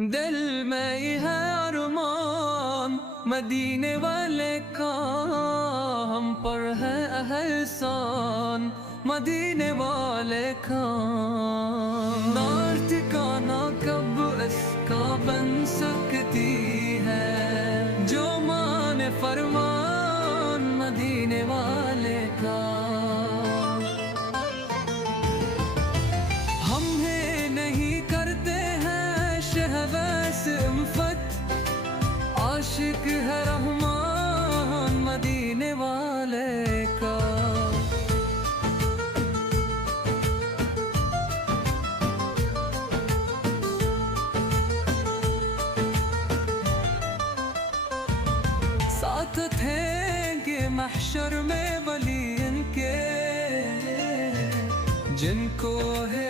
दिल में ही है अरमान मदीने वाले का, हम पर है एहसान मदीने वाले का। नार ठिकाना कब इसका बन सकती है, जो माने फरमान मदीने वाले का। हम है नहीं करते हैं शहवैस उल्फत, आशिक है रहमान मदीने वाले का। साथ थे महशर में वली इनके, जिनको है